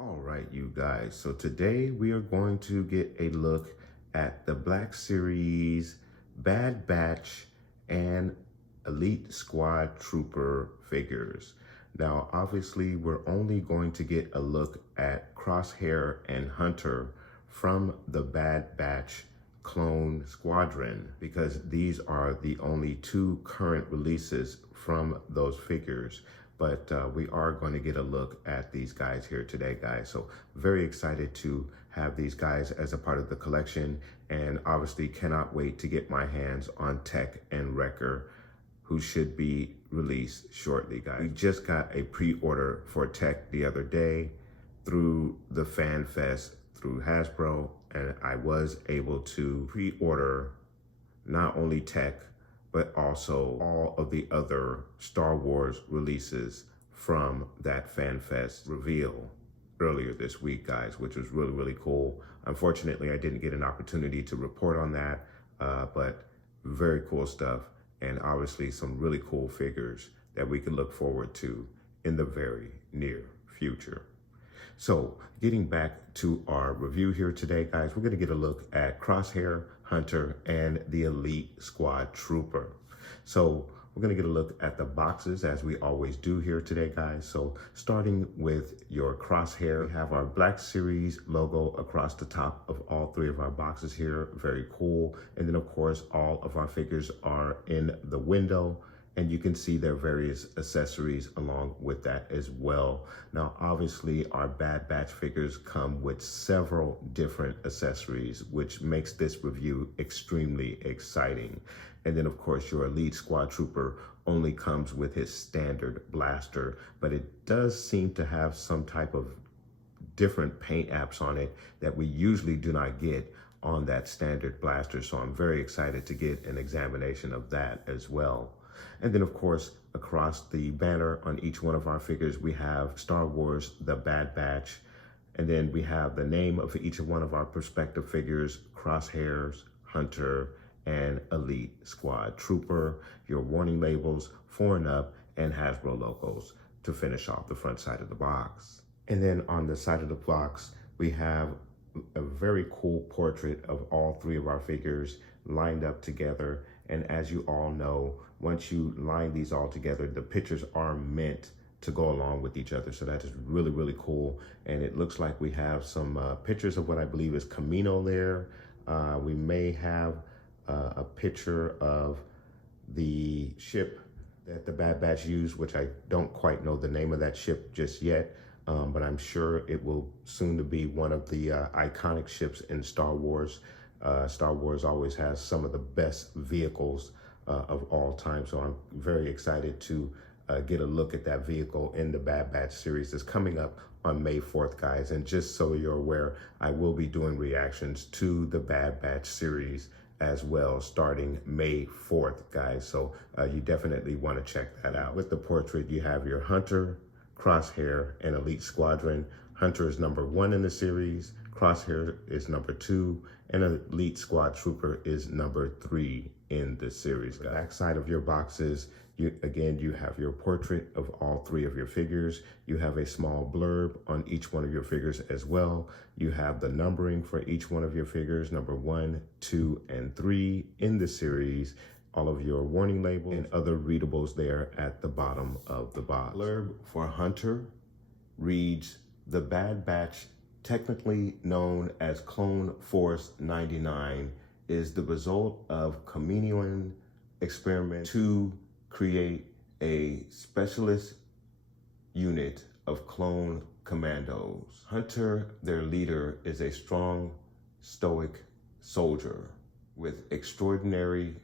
All right, you guys. So today we are going to get a look at the Black Series Bad Batch and Elite Squad Trooper figures. Now, obviously, we're only going to get a look at Crosshair and Hunter from the Bad Batch Clone Squadron because these are the only two current releases from those figures. But we are going to get a look at these guys here today, guys. So very excited to have these guys as a part of the collection, and obviously cannot wait to get my hands on Tech and Wrecker, who should be released shortly, guys. We just got a pre-order for Tech the other day through the Fan Fest through Hasbro, and I was able to pre-order not only Tech, but also all of the other Star Wars releases from that Fan Fest reveal earlier this week, guys, which was really, really cool. Unfortunately, I didn't get an opportunity to report on that, but very cool stuff. And obviously some really cool figures that we can look forward to in the very near future. So getting back to our review here today, guys, we're gonna get a look at Crosshair, Hunter, and the Elite Squad Trooper. So we're gonna get a look at the boxes as we always do here today, guys. So starting with your Crosshair, we have our Black Series logo across the top of all three of our boxes here. Very cool. And then of course, all of our figures are in the window, and you can see their various accessories along with that as well. Now, obviously, our Bad Batch figures come with several different accessories, which makes this review extremely exciting. And then, of course, your Elite Squad Trooper only comes with his standard blaster, but it does seem to have some type of different paint apps on it that we usually do not get on that standard blaster. So I'm very excited to get an examination of that as well. And then, of course, across the banner on each one of our figures, we have Star Wars, the Bad Batch. And then we have the name of each one of our prospective figures, Crosshairs, Hunter, and Elite Squad Trooper, your warning labels, 4 and Up, and Hasbro logos to finish off the front side of the box. And then on the side of the box, we have a very cool portrait of all three of our figures lined up together. And as you all know, once you line these all together, the pictures are meant to go along with each other. So that is really, really cool. And it looks like we have some pictures of what I believe is Camino there. We may have a picture of the ship that the Bad Batch used, which I don't quite know the name of that ship just yet. But I'm sure it will soon to be one of the iconic ships in Star Wars. Star Wars always has some of the best vehicles of all time. So I'm very excited to get a look at that vehicle in the Bad Batch series that's coming up on May 4th, guys. And just so you're aware, I will be doing reactions to the Bad Batch series as well, starting May 4th, guys. So you definitely want to check that out. With the portrait, you have your Hunter, Crosshair, and Elite Squadron. Hunter is number 1 in the series, Crosshair is number 2, and Elite Squad Trooper is number 3 in the series. The back side of your boxes, you have your portrait of all three of your figures. You have a small blurb on each one of your figures as well. You have the numbering for each one of your figures, number 1, 2, and 3 in the series. All of your warning labels and other readables there at the bottom of the box. Blurb for Hunter reads, "The Bad Batch, technically known as Clone Force 99, is the result of Communion experiment to create a specialist unit of clone commandos. Hunter, their leader, is a strong, stoic soldier with extraordinary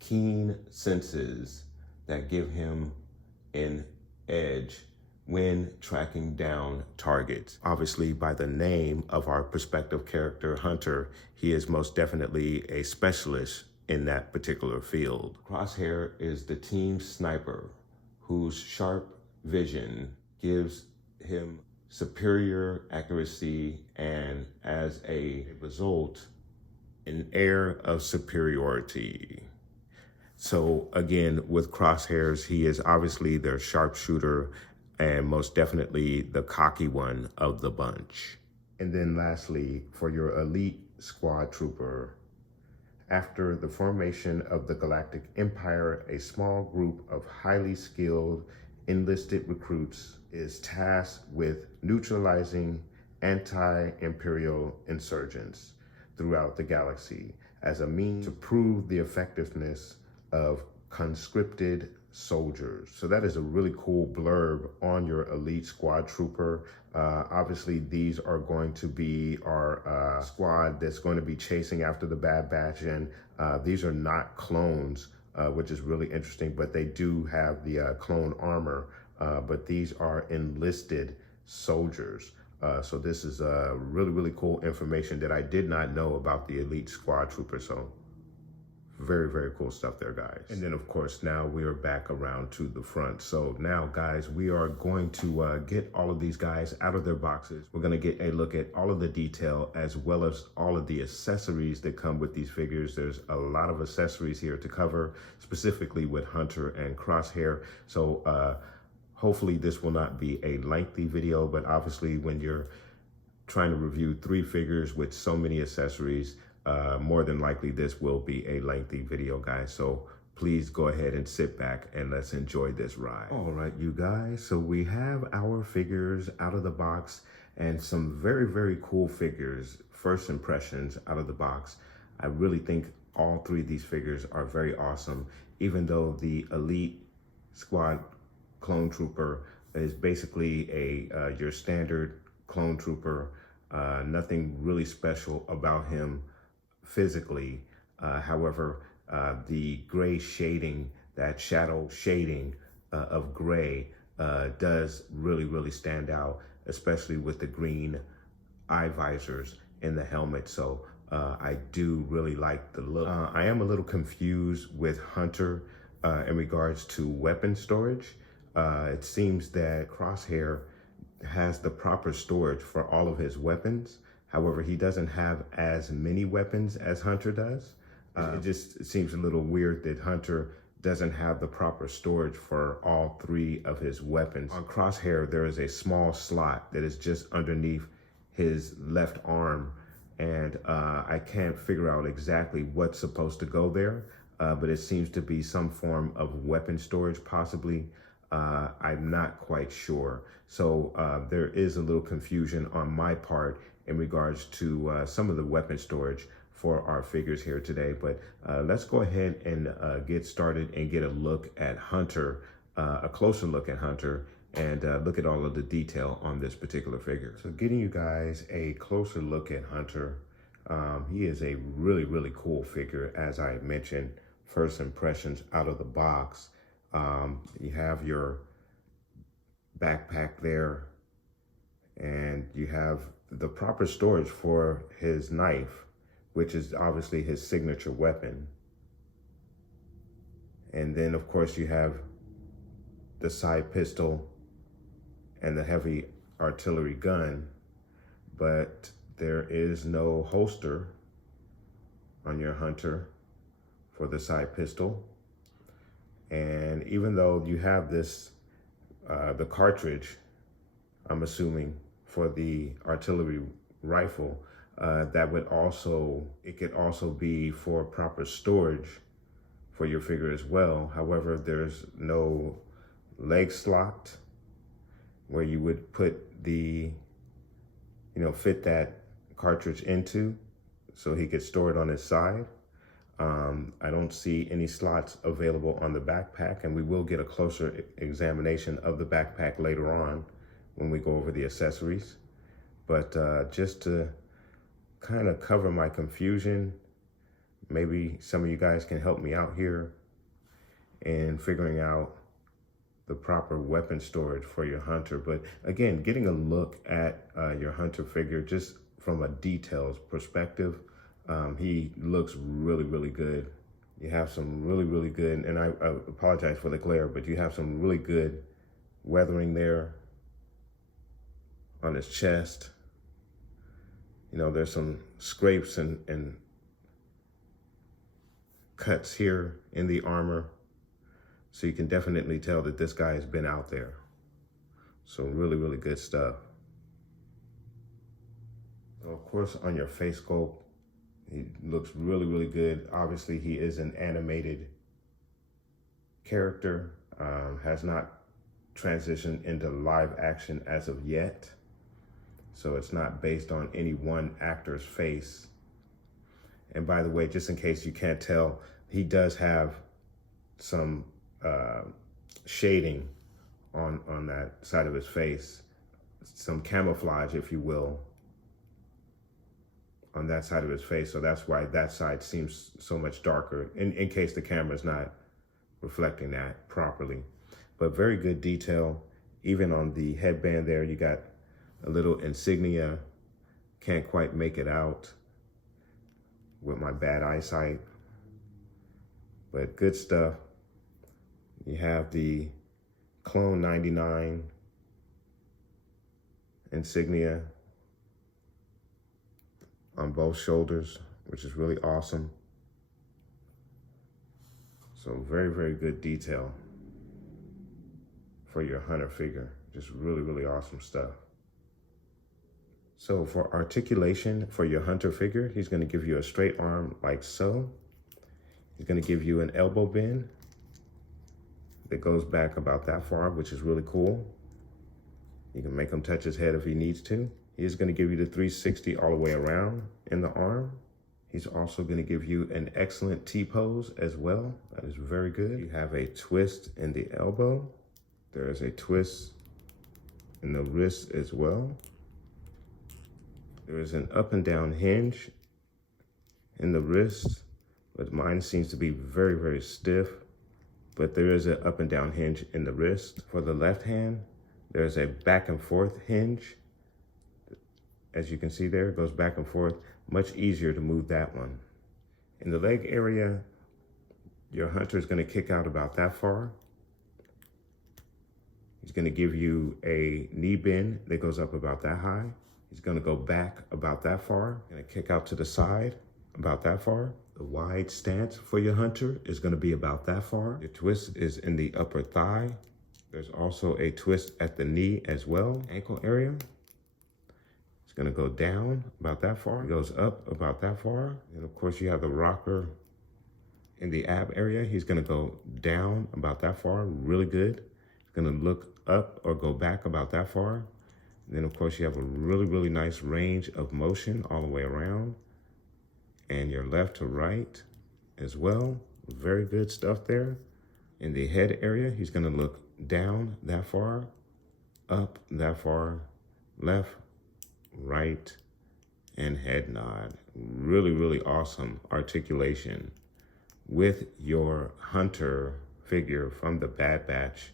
keen senses that give him an edge when tracking down targets. Obviously, by the name of our prospective character, Hunter, he is most definitely a specialist in that particular field. Crosshair is the team sniper whose sharp vision gives him superior accuracy and, as a result, an air of superiority. So again, with Crosshairs, he is obviously their sharpshooter and most definitely the cocky one of the bunch. And then lastly, for your elite squad trooper, after the formation of the Galactic Empire, a small group of highly skilled enlisted recruits is tasked with neutralizing anti-imperial insurgents throughout the galaxy as a means to prove the effectiveness of conscripted soldiers. So that is a really cool blurb on your elite squad trooper. Obviously, these are going to be our squad that's going to be chasing after the Bad Batch, and these are not clones, which is really interesting, but they do have the clone armor, but these are enlisted soldiers. So this is really, really cool information that I did not know about the elite squad trooper. So very, very cool stuff there, guys. And then, of course, now we are back around to the front. So now, guys, we are going to get all of these guys out of their boxes. We're going to get a look at all of the detail as well as all of the accessories that come with these figures. There's a lot of accessories here to cover, specifically with Hunter and Crosshair. So hopefully this will not be a lengthy video, but obviously when you're trying to review 3 figures with so many accessories, more than likely this will be a lengthy video, guys. So please go ahead and sit back and let's enjoy this ride. All right, you guys, so we have our figures out of the box and some very, very cool figures. First impressions out of the box. I really think all 3 of these figures are very awesome, even though the elite squad clone trooper is basically a your standard clone trooper. Nothing really special about him physically. However, the gray shading, that shadow shading of gray does really, really stand out, especially with the green eye visors in the helmet. So I do really like the look. I am a little confused with Hunter in regards to weapon storage. It seems that Crosshair has the proper storage for all of his weapons. However, he doesn't have as many weapons as Hunter does. It just seems a little weird that Hunter doesn't have the proper storage for all 3 of his weapons. On Crosshair, there is a small slot that is just underneath his left arm, and I can't figure out exactly what's supposed to go there, but it seems to be some form of weapon storage, possibly. I'm not quite sure. So there is a little confusion on my part in regards to some of the weapon storage for our figures here today. But let's go ahead and get started and get a look at Hunter, a closer look at Hunter, and look at all of the detail on this particular figure. So getting you guys a closer look at Hunter, he is a really, really cool figure. As I mentioned, first impressions out of the box. You have your backpack there, and you have the proper storage for his knife, which is obviously his signature weapon. And then, of course, you have the side pistol and the heavy artillery gun, but there is no holster on your Hunter for the side pistol. And even though you have this, the cartridge, I'm assuming, for the artillery rifle, that would also, it could also be for proper storage for your figure as well. However, there's no leg slot where you would put the, fit that cartridge into so he could store it on his side. I don't see any slots available on the backpack, and we will get a closer examination of the backpack later on when we go over the accessories. But just to kind of cover my confusion, maybe some of you guys can help me out here in figuring out the proper weapon storage for your hunter. But again, getting a look at your hunter figure just from a details perspective, he looks really, really good. You have some really, really good, and I apologize for the glare, but you have some really good weathering there on his chest. You know, there's some scrapes and cuts here in the armor. So you can definitely tell that this guy has been out there. So really, really good stuff. So of course, on your face sculpt, he looks really, really good. Obviously, he is an animated character, has not transitioned into live action as of yet. So it's not based on any one actor's face. And by the way, just in case you can't tell, he does have some shading on that side of his face, some camouflage, if you will, on that side of his face. So that's why that side seems so much darker, in case the camera's not reflecting that properly. But very good detail. Even on the headband there, you got a little insignia. Can't quite make it out with my bad eyesight, but good stuff. You have the Clone 99 insignia on both shoulders, which is really awesome. So very, very good detail for your hunter figure. Just really, really awesome stuff. So for articulation for your hunter figure, he's gonna give you a straight arm like so. He's gonna give you an elbow bend that goes back about that far, which is really cool. You can make him touch his head if he needs to. He's gonna give you the 360 all the way around in the arm. He's also gonna give you an excellent T-pose as well. That is very good. You have a twist in the elbow. There is a twist in the wrist as well. There is an up and down hinge in the wrist, but mine seems to be very, very stiff. But there is an up and down hinge in the wrist. For the left hand, there's a back and forth hinge. As you can see there, it goes back and forth. Much easier to move that one. In the leg area, your hunter is gonna kick out about that far. He's gonna give you a knee bend that goes up about that high. He's gonna go back about that far, gonna kick out to the side about that far. The wide stance for your hunter is gonna be about that far. Your twist is in the upper thigh. There's also a twist at the knee as well, ankle area. It's gonna go down about that far. It goes up about that far. And of course you have the rocker in the ab area. He's gonna go down about that far, really good. He's gonna look up or go back about that far. And then of course you have a really, really nice range of motion all the way around. And your left to right as well. Very good stuff there. In the head area, he's gonna look down that far, up that far, left, right, and head nod. Really, really awesome articulation with your hunter figure from the Bad Batch.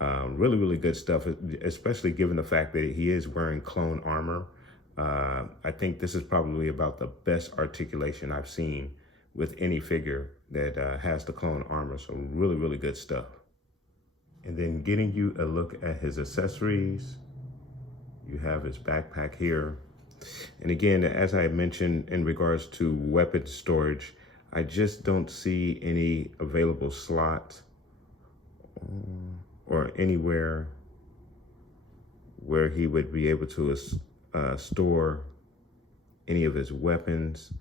Really, really good stuff, especially given the fact that he is wearing clone armor. I think this is probably about the best articulation I've seen with any figure that has the clone armor. So really, really good stuff. And then getting you a look at his accessories, you have his backpack here. And again, as I mentioned in regards to weapon storage, I just don't see any available slot or anywhere where he would be able to store any of his weapons.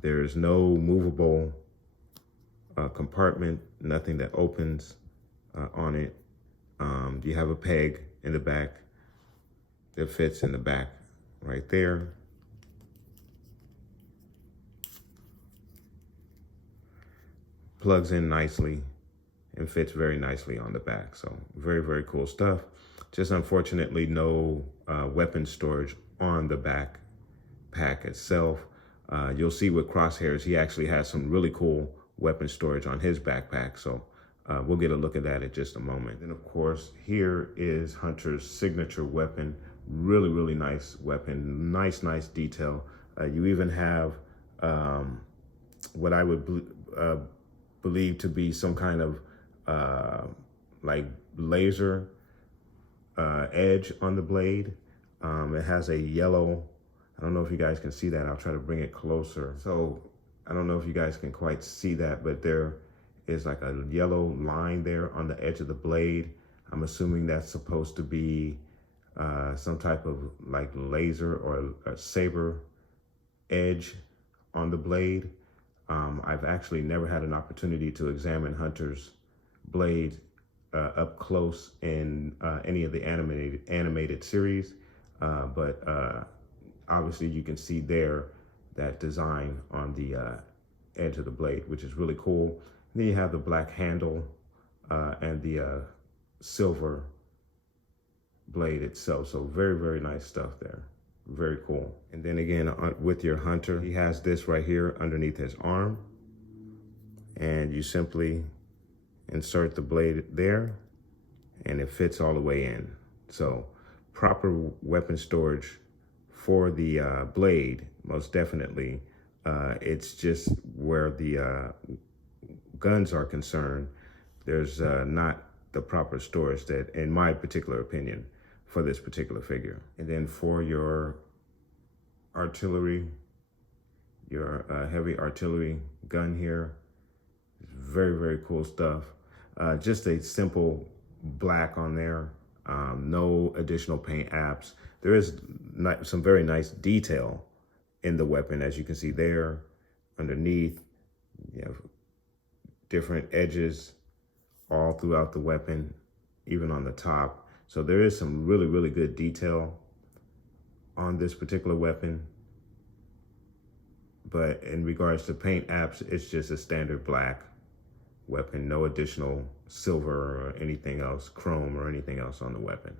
There's no movable compartment, nothing that opens on it. You have a peg in the back that fits in the back right there. Plugs in nicely and fits very nicely on the back. So very, very cool stuff. Just unfortunately no weapon storage on the backpack itself. You'll see with Crosshairs, he actually has some really cool weapon storage on his backpack. So We'll get a look at that in just a moment. And of course, here is Hunter's signature weapon. Really, really nice weapon. Nice detail. You even have what I would believe to be some kind of like laser edge on the blade. It has a yellow, I don't know if you guys can see that. I'll try to bring it closer. So I don't know if you guys can quite see that, but there is like a yellow line there on the edge of the blade. I'm assuming that's supposed to be some type of like laser or a saber edge on the blade. I've actually never had an opportunity to examine Hunter's blade up close in any of the animated series, but obviously you can see there that design on the edge of the blade, which is really cool. And then you have the black handle and the silver blade itself. So very, very nice stuff there. Very cool. And then again, with your Hunter, he has this right here underneath his arm. And you simply insert the blade there and it fits all the way in. So proper weapon storage for the blade, most definitely. It's just where the guns are concerned, there's not the proper storage, that, in my particular opinion, for this particular figure. And then for your artillery, your heavy artillery gun here, very, very cool stuff. Just a simple black on there, no additional paint apps. There is some very nice detail in the weapon, as you can see there. Underneath, you have different edges all throughout the weapon, even on the top. So there is some really, really good detail on this particular weapon. But in regards to paint apps, it's just a standard black weapon, no additional silver or anything else, chrome or anything else on the weapon.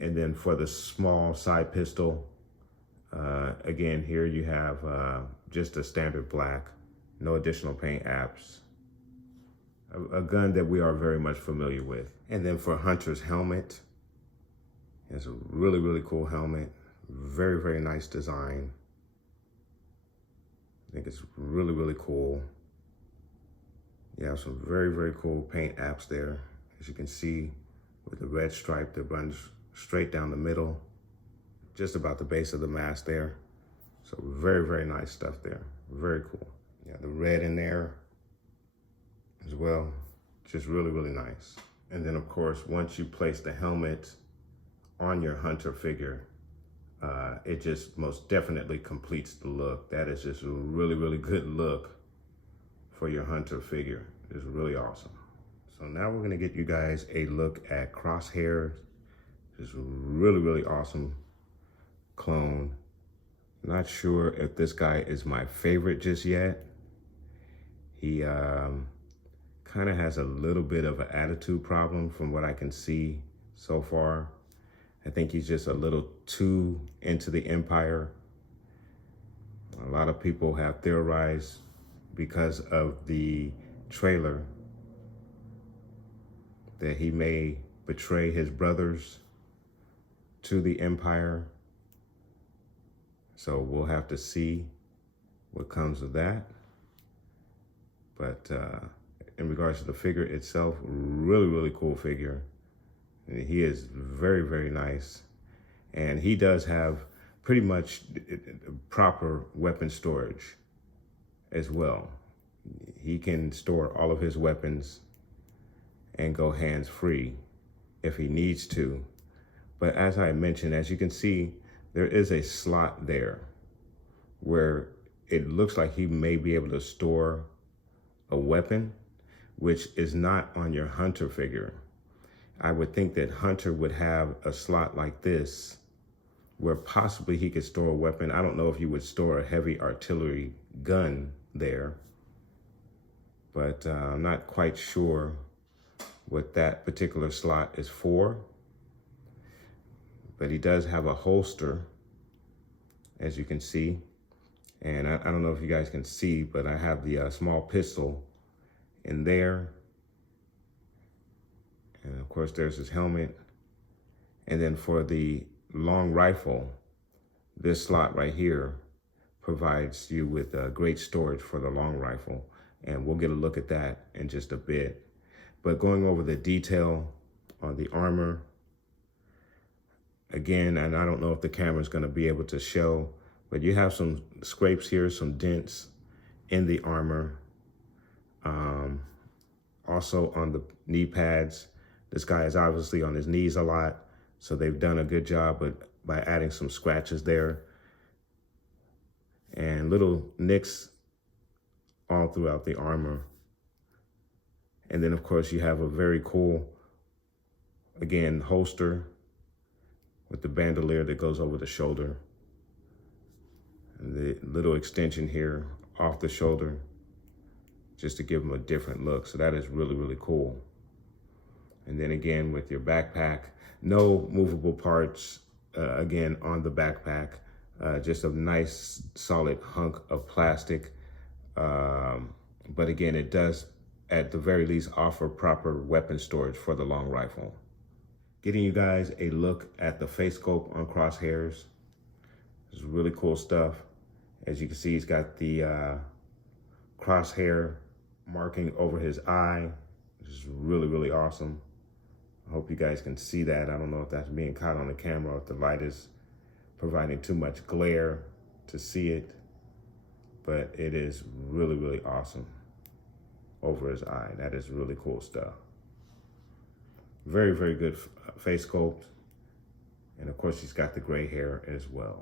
And then for the small side pistol, again, here you have just a standard black, no additional paint apps. A gun that we are very much familiar with. And then for Hunter's helmet, it's a really, really cool helmet. Very, very nice design. I think it's really, really cool. You have some very, very cool paint apps there. As you can see, with the red stripe that runs straight down the middle, just about the base of the mask there. So very, very nice stuff there. Very cool. Yeah, the red in there as well. Just really, really nice. And then of course, once you place the helmet on your Hunter figure, it just most definitely completes the look. That is just a really, really good look for your Hunter figure. It's really awesome. So now we're gonna get you guys a look at Crosshair. Just really, really awesome clone. Not sure if this guy is my favorite just yet. He kind of has a little bit of an attitude problem from what I can see so far. I think he's just a little too into the Empire. A lot of people have theorized, because of the trailer, that he may betray his brothers to the Empire. So we'll have to see what comes of that. But in regards to the figure itself, really, really cool figure. And he is very, very nice. And he does have pretty much proper weapon storage as well. He can store all of his weapons and go hands-free if he needs to. But as I mentioned, as you can see, there is a slot there where it looks like he may be able to store a weapon, which is not on your Hunter figure. I would think that Hunter would have a slot like this where possibly he could store a weapon. I don't know if you would store a heavy artillery gun there, but I'm not quite sure what that particular slot is for. But he does have a holster, as you can see. And I don't know if you guys can see, but I have the small pistol in there. And of course, there's his helmet. And then for the long rifle, this slot right here provides you with great storage for the long rifle. And we'll get a look at that in just a bit. But going over the detail on the armor, again, and I don't know if the camera is going to be able to show, but you have some scrapes here, some dents in the armor. Also on the knee pads, this guy is obviously on his knees a lot, so they've done a good job by adding some scratches there. And little nicks all throughout the armor. And then of course you have a very cool, again, holster with the bandolier that goes over the shoulder. And the little extension here off the shoulder, just to give them a different look. So that is really, really cool. And then again, with your backpack, no movable parts, again, on the backpack, just a nice solid hunk of plastic. But again, it does, at the very least, offer proper weapon storage for the long rifle. Getting you guys a look at the face scope on Crosshairs. This is really cool stuff. As you can see, he's got the crosshair marking over his eye, which is really, really awesome. I hope you guys can see that. I don't know if that's being caught on the camera, or if the light is providing too much glare to see it, but it is really, really awesome over his eye. That is really cool stuff. Very, very good face sculpt. And of course, he's got the gray hair as well.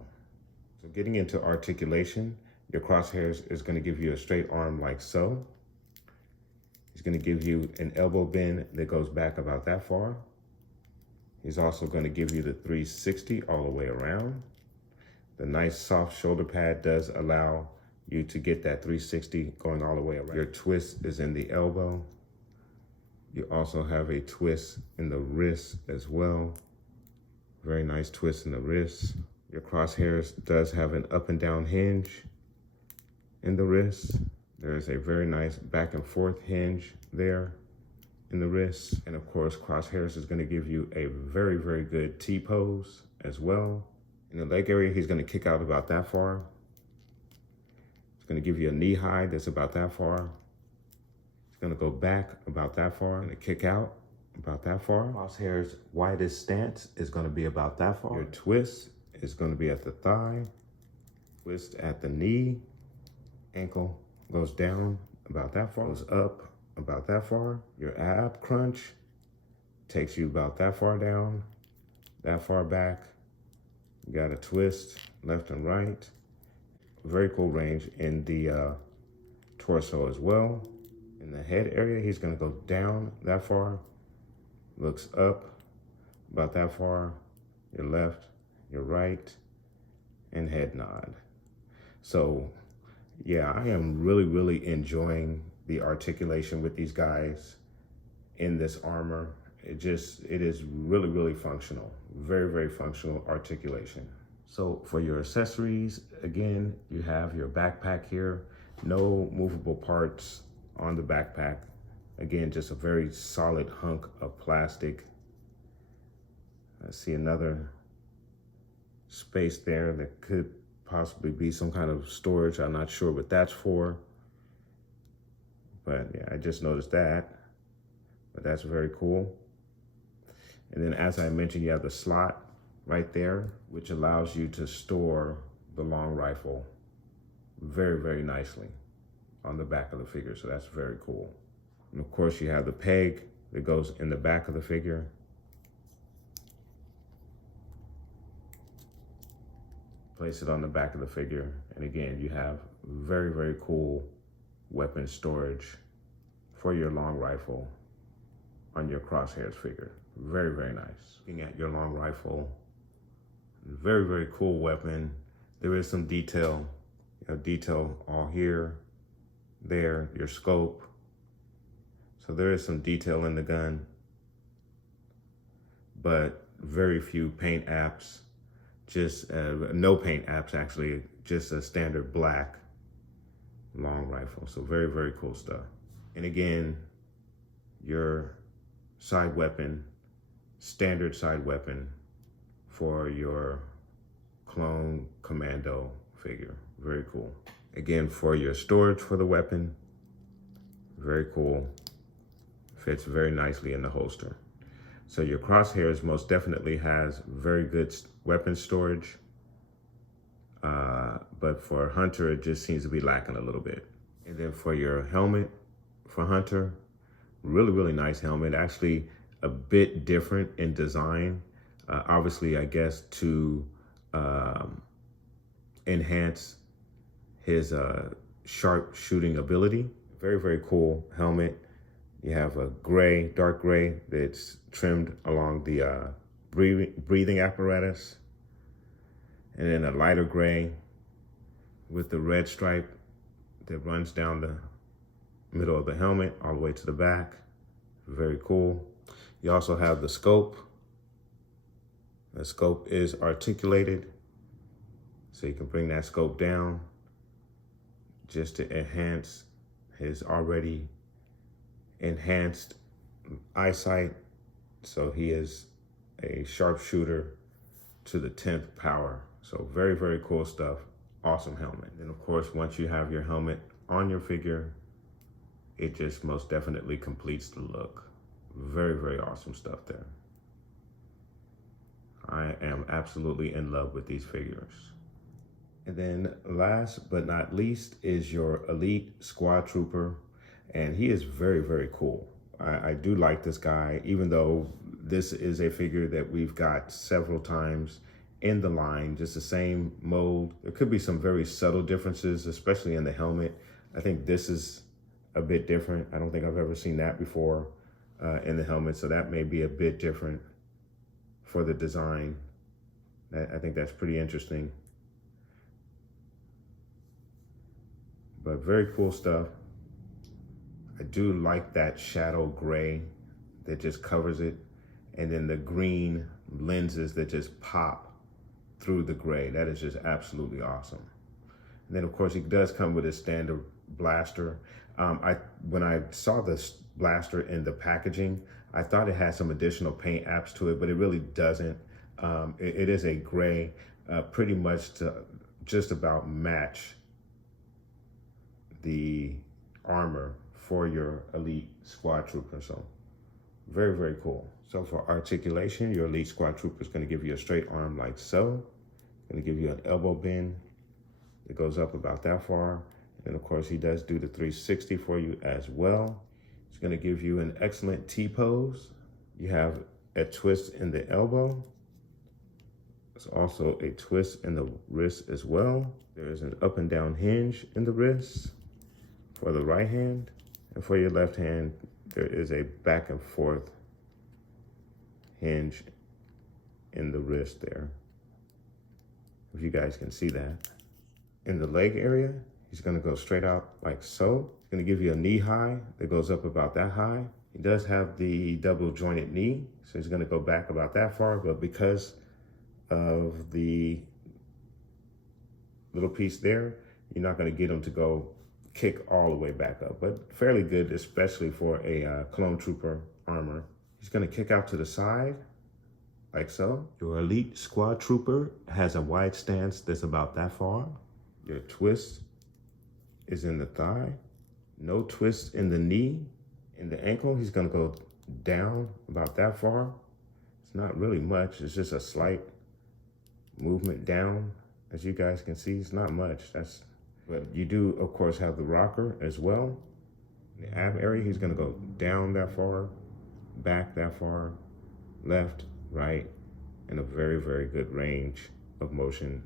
So getting into articulation, your Crosshairs is going to give you a straight arm like so. He's going to give you an elbow bend that goes back about that far. He's also going to give you the 360 all the way around. The nice soft shoulder pad does allow you to get that 360 going all the way around. Your twist is in the elbow. You also have a twist in the wrist as well. Very nice twist in the wrist. Your Crosshairs does have an up and down hinge in the wrist. There is a very nice back and forth hinge there in the wrist. And of course, Crosshairs is going to give you a very, very good T-pose as well. In the leg area, he's going to kick out about that far. It's going to give you a knee high that's about that far. It's going to go back about that far and a kick out about that far. Crosshairs' widest stance is going to be about that far. Your twist is going to be at the thigh, twist at the knee, ankle goes down about that far, goes up about that far. Your ab crunch takes you about that far down, that far back. You got a twist left and right. Very cool range in the torso as well. In the head area, he's gonna go down that far, looks up about that far, your left, your right, and head nod. So yeah, I am really, really enjoying the articulation with these guys in this armor. It is really, really functional. Very, very functional articulation. So for your accessories, again, you have your backpack here. No movable parts on the backpack. Again, just a very solid hunk of plastic. I see another space there that could possibly be some kind of storage. I'm not sure what that's for. But yeah, I just noticed that. But that's very cool. And then as I mentioned, you have the slot right there, which allows you to store the long rifle very, very nicely on the back of the figure. So that's very cool. And of course, you have the peg that goes in the back of the figure. Place it on the back of the figure. And again, you have very, very cool weapon storage for your long rifle on your Crosshairs figure. Very, very nice. Looking at your long rifle, very, very cool weapon. There is some detail, detail all here, there, your scope. So there is some detail in the gun, but very few paint apps, just no paint apps actually, just a standard black long rifle. So very, very cool stuff. And again, your side weapon, standard side weapon for your clone commando figure. Very cool. Again, for your storage for the weapon, very cool. Fits very nicely in the holster. So your Crosshairs most definitely has very good weapon storage. But for Hunter, it just seems to be lacking a little bit. And then for your helmet for Hunter, really, really nice helmet. Actually, a bit different in design. Obviously, I guess to enhance his sharp shooting ability. Very, very cool helmet. You have a gray, dark gray that's trimmed along the breathing apparatus. And then a lighter gray with the red stripe that runs down the middle of the helmet all the way to the back. Very cool. You also have the scope. The scope is articulated, so you can bring that scope down just to enhance his already enhanced eyesight. So he is a sharpshooter to the 10th power. So very, very cool stuff. Awesome helmet. And of course, once you have your helmet on your figure, it just most definitely completes the look. Very, very awesome stuff there. I am absolutely in love with these figures. And then last but not least is your Elite Squad Trooper. And he is very, very cool. I do like this guy, even though this is a figure that we've got several times in the line, just the same mold. There could be some very subtle differences, especially in the helmet. I think this is a bit different. I don't think I've ever seen that before in the helmet, so that may be a bit different for the design. I think that's pretty interesting. But very cool stuff. I do like that shadow gray that just covers it, and then the green lenses that just pop through the gray. That is just absolutely awesome. And then of course it does come with a standard blaster. When I saw this blaster in the packaging, I thought it had some additional paint apps to it, but it really doesn't. It is a gray, pretty much to just about match the armor for your Elite Squad Trooper. So very, very cool. So for articulation, your Elite Squad Trooper is going to give you a straight arm like so. Going to give you an elbow bend that goes up about that far. And of course, he does do the 360 for you as well. He's going to give you an excellent T-pose. You have a twist in the elbow. There's also a twist in the wrist as well. There is an up and down hinge in the wrist for the right hand. And for your left hand, there is a back and forth hinge in the wrist there. If you guys can see that. In the leg area, he's gonna go straight out like so. He's gonna give you a knee high that goes up about that high. He does have the double jointed knee, so he's gonna go back about that far, but because of the little piece there, you're not gonna get him to go kick all the way back up, but fairly good, especially for a clone trooper armor. He's gonna kick out to the side, like so. Your Elite Squad Trooper has a wide stance that's about that far. Your twist is in the thigh. No twist in the knee. In the ankle, he's gonna go down about that far. It's not really much, it's just a slight movement down. As you guys can see, it's not much. But you do, of course, have the rocker as well. In the ab area, he's gonna go down that far, back that far, left, right, and a very, very good range of motion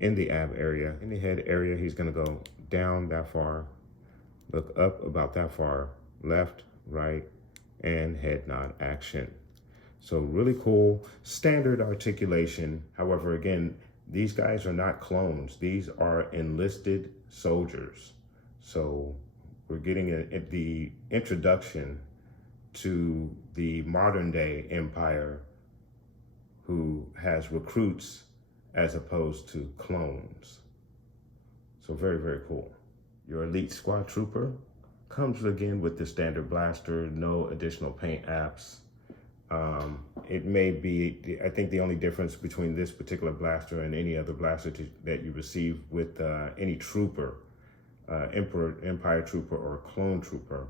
in the ab area. In the head area, he's gonna go down that far, look up about that far, left, right, and head nod action. So really cool, standard articulation. However, again, these guys are not clones. These are enlisted soldiers. So we're getting the introduction to the modern day empire who has recruits as opposed to clones. So very, very cool. Your Elite Squad Trooper Comes again with the standard blaster, no additional paint apps. It may be, I think the only difference between this particular blaster and any other blaster that you receive with any trooper, Empire Trooper or Clone Trooper,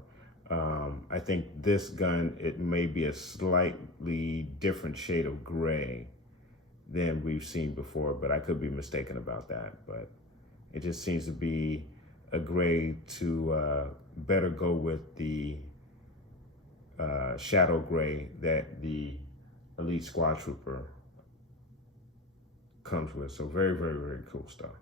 I think this gun, it may be a slightly different shade of gray than we've seen before, but I could be mistaken about that. But it just seems to be a gray to better go with the shadow gray that the Elite Squad Trooper comes with. So very, very, very cool stuff.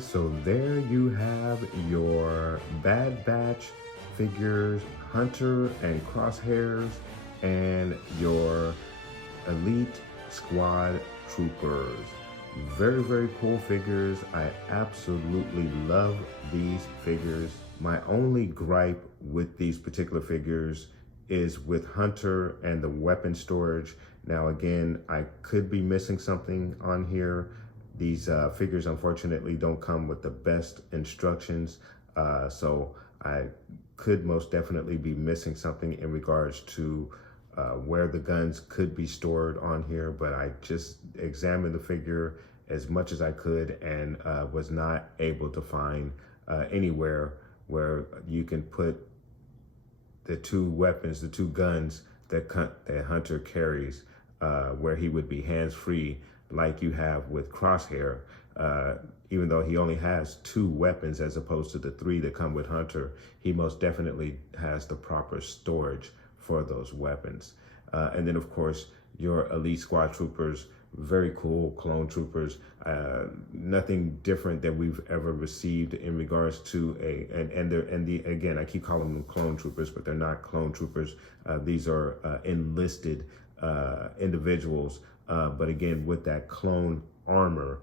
So there you have your Bad Batch figures, Hunter and Crosshairs, and your Elite Squad Troopers. Very, very cool figures. I absolutely love these figures. My only gripe with these particular figures is with Hunter and the weapon storage. Now again, I could be missing something on here. These figures unfortunately don't come with the best instructions, so I could most definitely be missing something in regards to where the guns could be stored on here, but I just examined the figure as much as I could and was not able to find anywhere where you can put the two weapons, the two guns that Hunter carries, where he would be hands-free like you have with Crosshair. Even though he only has two weapons as opposed to the three that come with Hunter, he most definitely has the proper storage for those weapons. And then of course, your Elite Squad Troopers, very cool clone troopers. Nothing different that we've ever received in regards to again, I keep calling them clone troopers, but they're not clone troopers. These are enlisted individuals. But again, with that clone armor,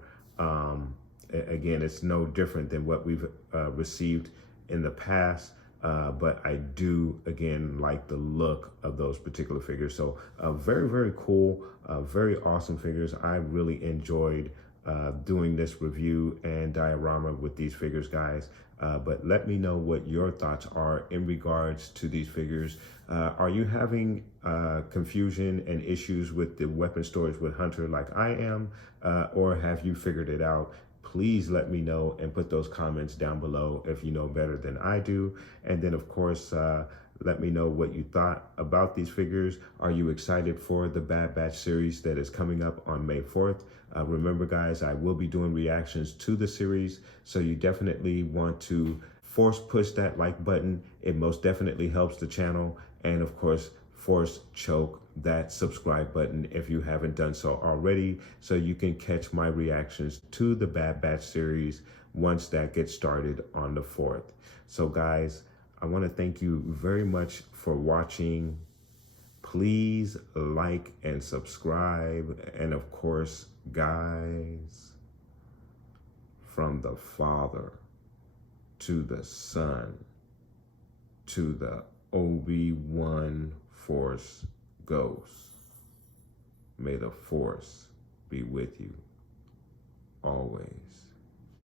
again, it's no different than what we've received in the past. But I do, again, like the look of those particular figures. So very, very cool, very awesome figures. I really enjoyed doing this review and diorama with these figures, guys. But let me know what your thoughts are in regards to these figures. Are you having confusion and issues with the weapon storage with Hunter like I am? Or have you figured it out? Please let me know and put those comments down below if you know better than I do. And then of course, Let me know what you thought about these figures. Are you excited for the Bad Batch series that is coming up on May 4th? Remember, guys, I will be doing reactions to the series, so you definitely want to force push that like button. It most definitely helps the channel. And of course, force choke that subscribe button if you haven't done so already, so you can catch my reactions to the Bad Batch series once that gets started on the 4th. So guys, I want to thank you very much for watching. Please like and subscribe. And of course, guys, from the Father to the Son to the Obi-Wan Force Ghost, may the Force be with you always.